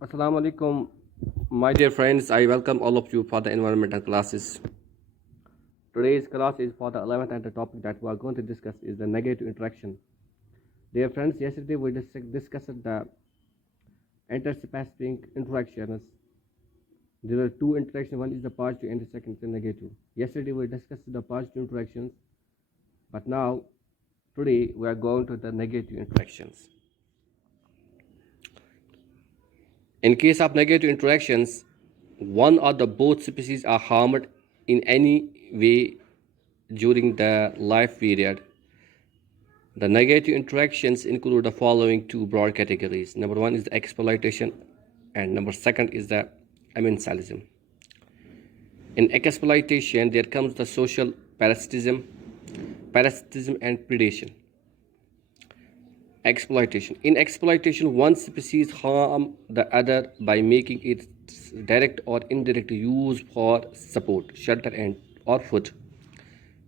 Assalamu alaikum, my dear friends. I welcome all of you for the environmental classes. Today's class is for the 11th, and the topic that we are going to discuss is the negative interaction. Dear friends, yesterday we discussed the interspecific interactions. There are two interactions. One is the positive and the second is the negative. Yesterday we discussed the positive interactions, but now today we are going to the negative interactions. In case of negative interactions, one or the both species are harmed in any way during the life period. The negative interactions include the following two broad categories. Number one is the exploitation, and number second is the amensalism. In exploitation, there comes the social parasitism and predation. Exploitation. In exploitation, one species harm the other by making its direct or indirect use for support, shelter, and or food.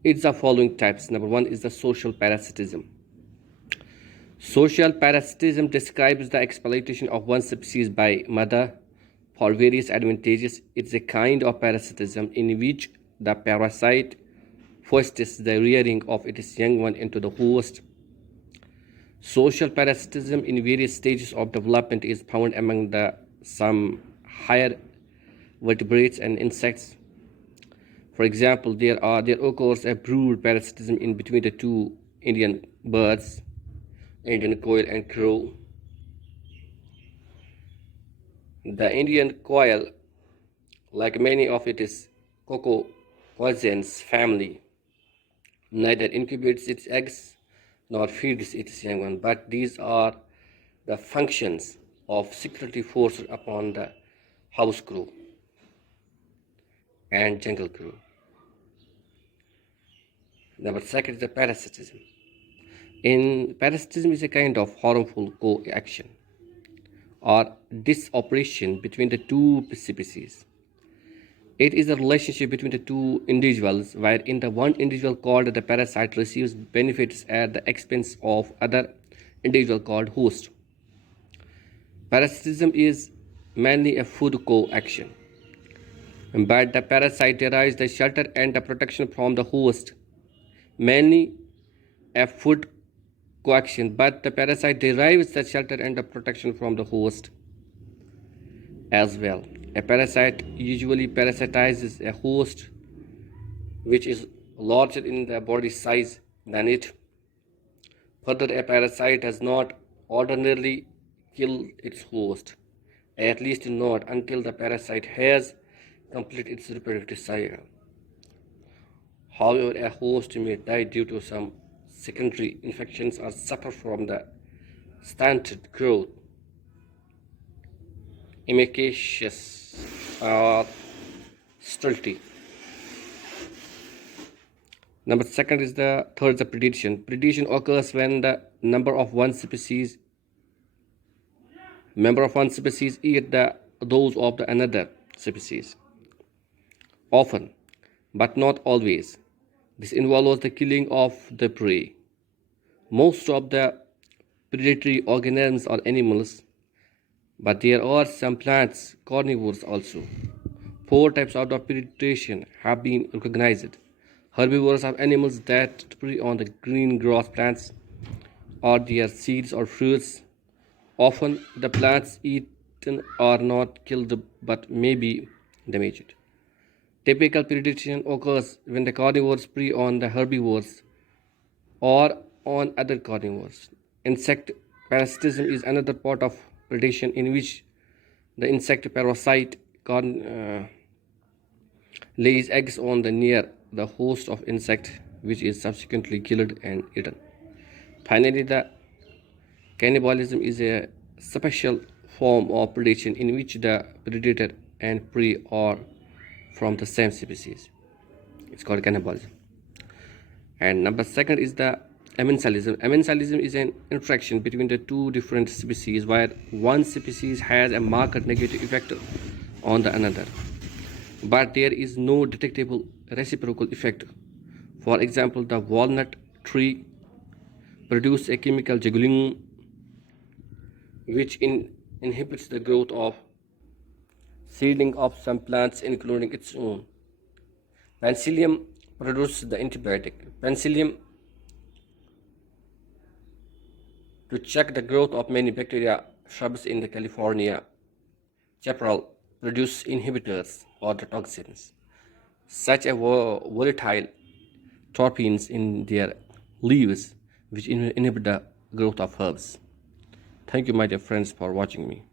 It's the following types. Number one is the social parasitism. Social parasitism describes the exploitation of one species by mother for various advantages. It's a kind of parasitism in which the parasite fosters the rearing of its young one into the host. Social parasitism in various stages of development is found among some higher vertebrates and insects. For example, there occurs a brood parasitism in between the two Indian birds, Indian quail and crow. The Indian quail, like many of its coccologens family, neither incubates its eggs nor feeds its young one, but these are the functions of security forced upon the house crow and jungle crow. Number second is the parasitism. In parasitism is a kind of harmful co-action or disoperation between the two species. It is a relationship between the two individuals wherein the one individual called the parasite receives benefits at the expense of other individual called host. Parasitism is mainly a food co-action, but the parasite derives the shelter and the protection from the host. Mainly a food coaction, but the parasite derives the shelter and the protection from the host as well. A parasite usually parasitizes a host which is larger in the body size than it. Further, a parasite does not ordinarily kill its host, at least not until the parasite has completed its reproductive cycle. However, a host may die due to some secondary infections or suffer from the stunted growth, emaciation, or sterility. Number second is the third is the predation. Predation occurs when the member of one species eat those of the another species. Often, but not always, this involves the killing of the prey. Most of the predatory organisms are animals, but there are some plants, carnivores also. Four types of predation have been recognized. Herbivores are animals that prey on the green grass plants or their seeds or fruits. Often the plants eaten are not killed but may be damaged. Typical predation occurs when the carnivores prey on the herbivores or on other carnivores. Insect parasitism is another part of predation in which the insect parasite lays eggs on the near the host of insect, which is subsequently killed and eaten. Finally, the cannibalism is a special form of predation in which the predator and prey are from the same species. It's called cannibalism. And number second is the amensalism. Amensalism is an interaction between the two different species where one species has a marked negative effect on the another, but there is no detectable reciprocal effect. For example, the walnut tree produces a chemical juggling which in inhibits the growth of seedling of some plants, including its own. Penicillium produces the antibiotic. Penicillium to check the growth of many bacteria shrubs in the California chaparral produce inhibitors or the toxins, such as volatile terpenes in their leaves, which inhibit the growth of herbs. Thank you, my dear friends, for watching me.